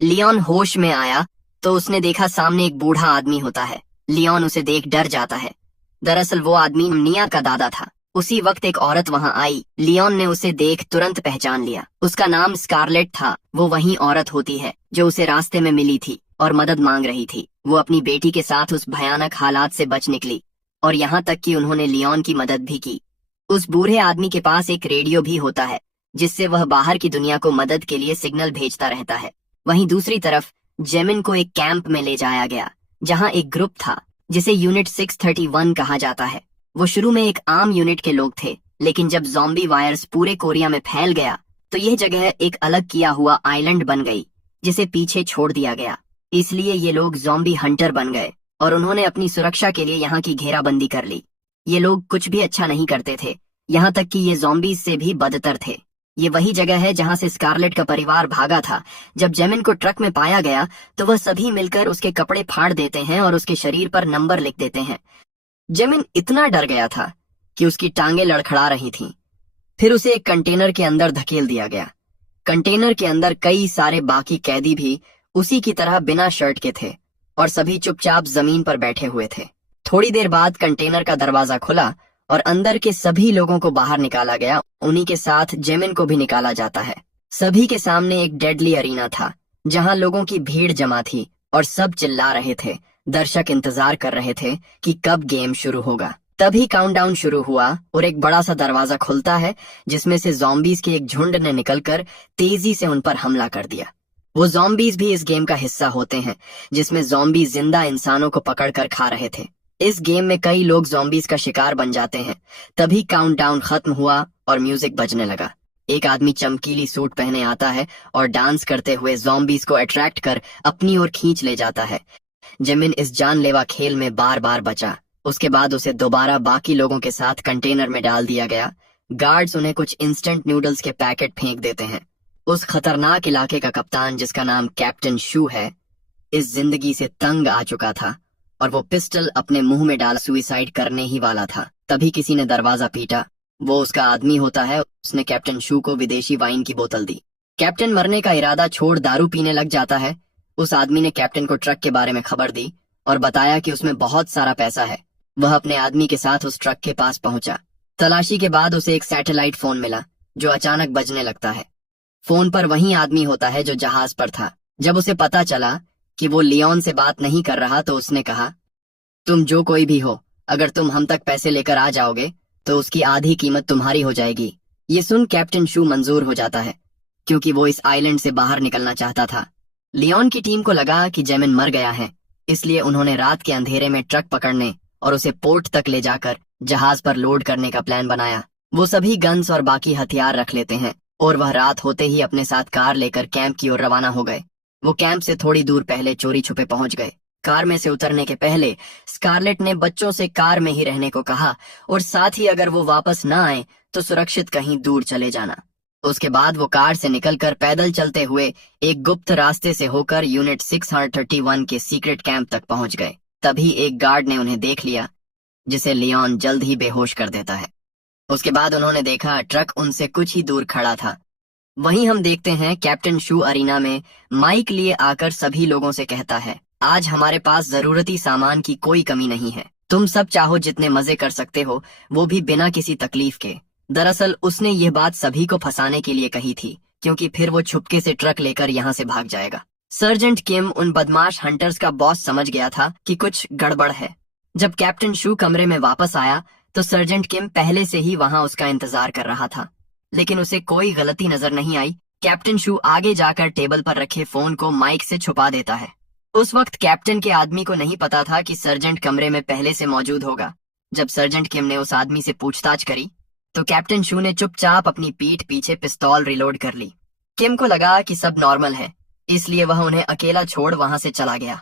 Leone होश में आया तो उसने देखा सामने एक बूढ़ा आदमी होता है। लियोन उसे देख डर जाता है। दरअसल वो आदमी निया का दादा था। उसी वक्त एक औरत वहां आई। लियोन ने उसे देख तुरंत पहचान लिया। उसका नाम स्कारलेट था। वो वही औरत होती है जो उसे रास्ते में मिली थी और मदद मांग रही थी। वो अपनी बेटी के साथ उस भयानक हालात से बच निकली और यहाँ तक कि उन्होंने लियोन की मदद भी की। उस बूढ़े आदमी के पास एक रेडियो भी होता है जिससे वह बाहर की दुनिया को मदद के लिए सिग्नल भेजता रहता है। वहीं दूसरी तरफ जेमिन को एक कैंप में ले जाया गया जहां एक ग्रुप था जिसे यूनिट 631 कहा जाता है। वो शुरू में एक आम यूनिट के लोग थे, लेकिन जब ज़ॉम्बी वायरस पूरे कोरिया में फैल गया तो यह जगह एक अलग किया हुआ आइलैंड बन गई जिसे पीछे छोड़ दिया गया। इसलिए ये लोग ज़ॉम्बी हंटर बन गए और उन्होंने अपनी सुरक्षा के लिए यहाँ की घेराबंदी कर ली। ये लोग कुछ भी अच्छा नहीं करते थे, यहाँ तक कि ये ज़ॉम्बीज से भी बदतर थे। ये वही जगह है जहां से स्कारलेट का परिवार भागा था। जब जेमिन को ट्रक में पाया गया तो वह सभी मिलकर उसके कपड़े फाड़ देते हैं और उसके शरीर पर नंबर लिख देते हैं। जेमिन इतना डर गया था कि उसकी टांगें लड़खड़ा रही थीं। फिर उसे एक कंटेनर के अंदर धकेल दिया गया। कंटेनर के अंदर कई सारे बाकी कैदी भी उसी की तरह बिना शर्ट के थे और सभी चुपचाप जमीन पर बैठे हुए थे। थोड़ी देर बाद कंटेनर का दरवाजा खुला और अंदर के सभी लोगों को बाहर निकाला गया। उन्हीं के साथ जेमिन को भी निकाला जाता है। सभी के सामने एक डेडली अरीना था जहां लोगों की भीड़ जमा थी और सब चिल्ला रहे थे। दर्शक इंतजार कर रहे थे कि कब गेम शुरू होगा। तभी काउंटडाउन शुरू हुआ और एक बड़ा सा दरवाजा खुलता है जिसमें से ज़ॉम्बीज के एक झुंड ने निकलकर तेजी से उन पर हमला कर दिया। वो ज़ॉम्बीज भी इस गेम का हिस्सा होते हैं जिसमें ज़ॉम्बी जिंदा इंसानों को पकड़कर खा रहे थे। इस गेम में कई लोग ज़ॉम्बीज का शिकार बन जाते हैं। तभी काउंटडाउन खत्म हुआ और म्यूजिक बजने लगा। एक आदमी चमकीली सूट पहने आता है और डांस करते हुए ज़ॉम्बीज को अट्रैक्ट कर अपनी ओर खींच ले जाता है। जेमिन इस जानलेवा खेल में बार बार बचा। उसके बाद उसे दोबारा बाकी लोगों के साथ कंटेनर में डाल दिया गया। गार्ड्स उन्हें कुछ इंस्टेंट नूडल्स के पैकेट फेंक देते हैं। उस खतरनाक इलाके का कप्तान, जिसका नाम कैप्टन शू है, इस जिंदगी से तंग आ चुका था और वो पिस्टल अपने मुंह में डाल सुइसाइड करने ही वाला था। तभी किसी ने दरवाजा पीटा। वो उसका आदमी होता है। उसने कैप्टन शू को विदेशी वाइन की बोतल दी। कैप्टन मरने का इरादा छोड़ दारू पीने लग जाता है। उस आदमी ने कैप्टन को ट्रक के बारे में खबर दी और बताया कि उसमें बहुत सारा पैसा है। वह अपने आदमी के साथ उस ट्रक के पास पहुंचा। तलाशी के बाद उसे एक सैटेलाइट फोन मिला जो अचानक बजने लगता है। फोन पर वही आदमी होता है जो जहाज पर था। जब उसे पता चला कि वो लियोन से बात नहीं कर रहा तो उसने कहा, तुम जो कोई भी हो, अगर तुम हम तक पैसे लेकर आ जाओगे तो उसकी आधी कीमत तुम्हारी हो जाएगी। ये सुन कैप्टन शू मंजूर हो जाता है क्योंकि वो इस आइलैंड से बाहर निकलना चाहता था। लियोन की टीम को लगा कि जेमिन मर गया है, इसलिए उन्होंने रात के अंधेरे में ट्रक पकड़ने और उसे पोर्ट तक ले जाकर जहाज पर लोड करने का प्लान बनाया। वो सभी गन्स और बाकी हथियार रख लेते हैं और वह रात होते ही अपने साथ कार लेकर कैंप की ओर रवाना हो गए। वो कैंप से थोड़ी दूर पहले चोरी छुपे पहुंच गए। कार में से उतरने के पहले स्कारलेट ने बच्चों से कार में ही रहने को कहा और साथ ही अगर वो वापस न आए तो सुरक्षित कहीं दूर चले जाना। उसके बाद वो कार से निकलकर पैदल चलते हुए एक गुप्त रास्ते से होकर यूनिट 631 के सीक्रेट कैंप तक पहुंच गए। तभी एक गार्ड ने उन्हें देख लिया, जिसे लियोन जल्द ही बेहोश कर देता है। उसके बाद उन्होंने देखा ट्रक उनसे कुछ ही दूर खड़ा था। वहीं हम देखते हैं कैप्टन शू अरीना में माइक लिए आकर सभी लोगों से कहता है, आज हमारे पास जरूरती सामान की कोई कमी नहीं है। तुम सब चाहो जितने मजे कर सकते हो, वो भी बिना किसी तकलीफ के। दरअसल उसने ये बात सभी को फंसाने के लिए कही थी क्योंकि फिर वो छुपके से ट्रक लेकर यहाँ से भाग जाएगा। सर्जेंट किम उन बदमाश हंटर्स का बॉस समझ गया था कि कुछ गड़बड़ है। जब कैप्टन शू कमरे में वापस आया तो सर्जेंट किम पहले से ही वहां उसका इंतजार कर रहा था, लेकिन उसे कोई गलती नजर नहीं आई। कैप्टन शू आगे जाकर टेबल पर रखे फोन को माइक से छुपा देता है। उस वक्त कैप्टन के आदमी को नहीं पता था कि सर्जेंट कमरे में पहले से मौजूद होगा। जब सर्जेंट किम ने उस आदमी से पूछताछ करी तो कैप्टन शू ने चुपचाप अपनी पीठ पीछे पिस्तौल रिलोड कर ली। किम को लगा कि सब नॉर्मल है, इसलिए वह उन्हें अकेला छोड़ वहां से चला गया।